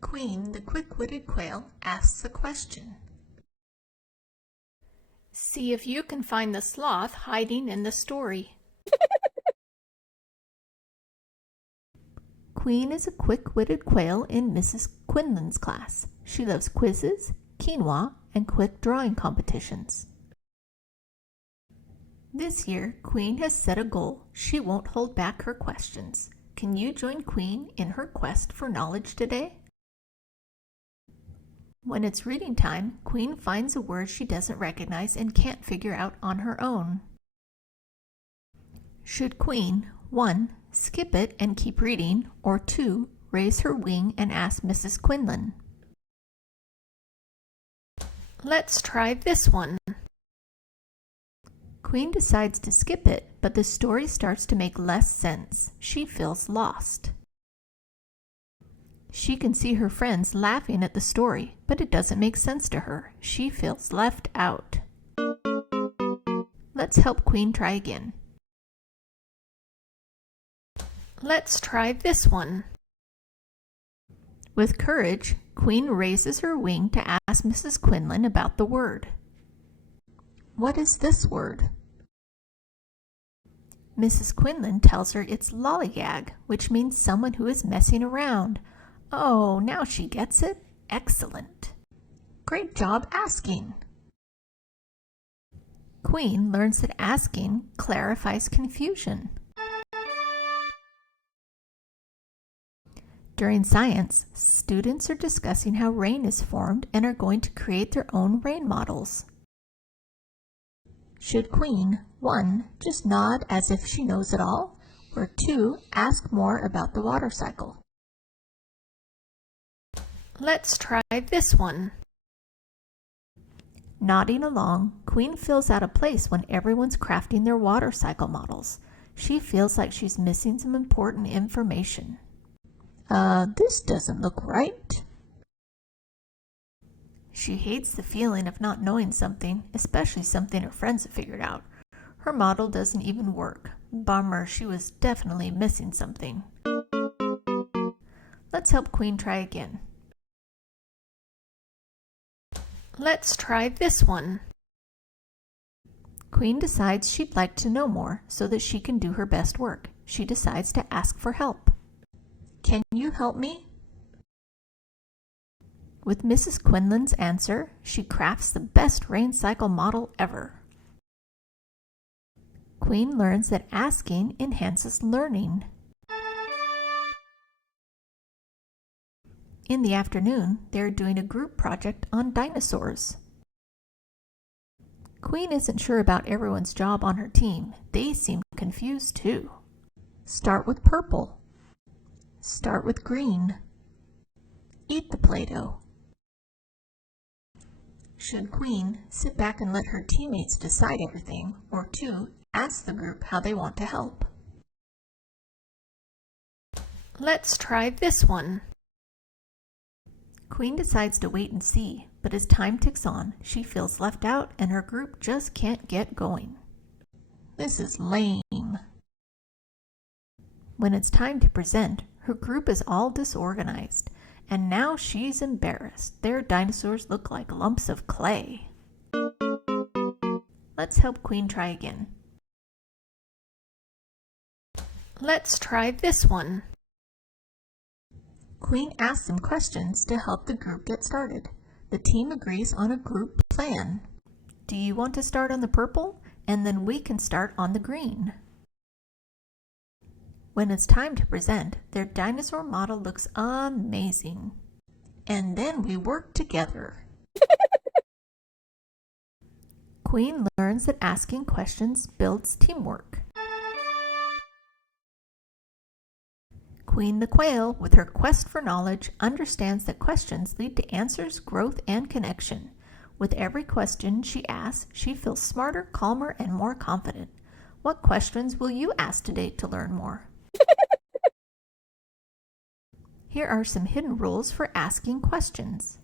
Queen, the quick-witted quail, asks a question. See if you can find the sloth hiding in the story. Queen is a quick-witted quail in Mrs. Quinlan's class. She loves quizzes, quinoa, and quick drawing competitions. This year, Queen has set a goal. She won't hold back her questions. Can you join Queen in her quest for knowledge today? When it's reading time, Queen finds a word she doesn't recognize and can't figure out on her own. Should Queen 1. Skip it and keep reading, or 2. Raise her wing and ask Mrs. Quinlan? Let's try this one. Queen decides to skip it, but the story starts to make less sense. She feels lost. She can see her friends laughing at the story, but it doesn't make sense to her. She feels left out. Let's help Queen try again. Let's try this one. With courage, Queen raises her wing to ask Mrs. Quinlan about the word. What is this word? Mrs. Quinlan tells her it's lollygag, which means someone who is messing around. Oh, now she gets it? Excellent. Great job asking. Queen learns that asking clarifies confusion. During science, students are discussing how rain is formed and are going to create their own rain models. Should Queen 1. Just nod as if she knows it all, or 2. Ask more about the water cycle? Let's try this one. Nodding along, Queen fills out a place when everyone's crafting their water cycle models. She feels like she's missing some important information. This doesn't look right. She hates the feeling of not knowing something, especially something her friends have figured out. Her model doesn't even work. Bummer, she was definitely missing something. Let's help Queen try again. Let's try this one. Queen decides she'd like to know more so that she can do her best work. She decides to ask for help. Can you help me? With Mrs. Quinlan's answer, she crafts the best rain cycle model ever. Queen learns that asking enhances learning. In the afternoon, they're doing a group project on dinosaurs. Queen isn't sure about everyone's job on her team. They seem confused too. Start with purple. Start with green. Eat the Play-Doh. Should Queen sit back and let her teammates decide everything, or 2. Ask the group how they want to help? Let's try this one. Queen decides to wait and see, but as time ticks on, she feels left out and her group just can't get going. This is lame. When it's time to present, her group is all disorganized, and now she's embarrassed. Their dinosaurs look like lumps of clay. Let's help Queen try again. Let's try this one. Queen asks some questions to help the group get started. The team agrees on a group plan. Do you want to start on the purple? And then we can start on the green. When it's time to present, their dinosaur model looks amazing. And then we work together. Queen learns that asking questions builds teamwork. Queen the quail, with her quest for knowledge, understands that questions lead to answers, growth, and connection. With every question she asks, she feels smarter, calmer, and more confident. What questions will you ask today to learn more? Here are some hidden rules for asking questions.